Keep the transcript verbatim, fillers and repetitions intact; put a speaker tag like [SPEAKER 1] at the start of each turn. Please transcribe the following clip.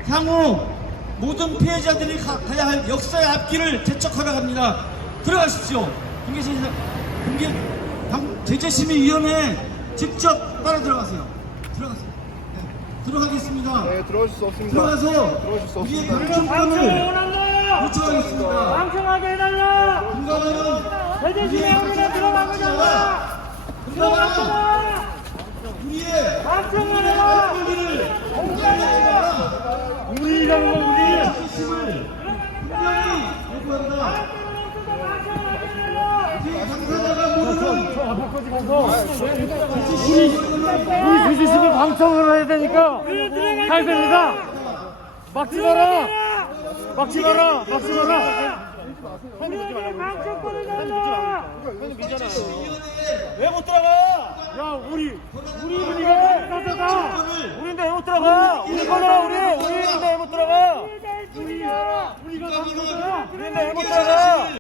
[SPEAKER 1] 향후 모든 피해자들이 가, 가야 할 역사의 앞길을 개척하러 갑니다. 들어가십시오. 김계신 김계 제재심의위원회 직접 따라 들어가세요. 들어가세요. 네. 들어가겠습니다.
[SPEAKER 2] 네, 들어오실 수 없습니다.
[SPEAKER 1] 들어가서
[SPEAKER 2] 들어오실 수
[SPEAKER 1] 우리의
[SPEAKER 2] 없습니다.
[SPEAKER 1] 방청권을 요청하겠습니다.
[SPEAKER 3] 방청하게 해달라.
[SPEAKER 1] 금강은
[SPEAKER 3] 제재심의 우리는 들어가고자.
[SPEAKER 1] 금강은 우리의
[SPEAKER 3] 방청을 해라.
[SPEAKER 1] 우리라는 건 우리의 자존심을 분명히 요구한다. 당사자가 모르는
[SPEAKER 3] 우리 제재심을 방청을 해야 되니까 잘 됩니다. 막지 마라. 막지 마라. 막지 마라. 방청권을 달라.
[SPEAKER 4] 왜 못 들어가?
[SPEAKER 3] 야, 우리 우리 우리가 당사자다.
[SPEAKER 4] 우리인데 왜 못 들어가? 우리 거잖아 우리. 우리인데 왜 못 들어가?
[SPEAKER 3] 우리 우리가 당사자다.
[SPEAKER 4] 우리인데 왜 못 들어가?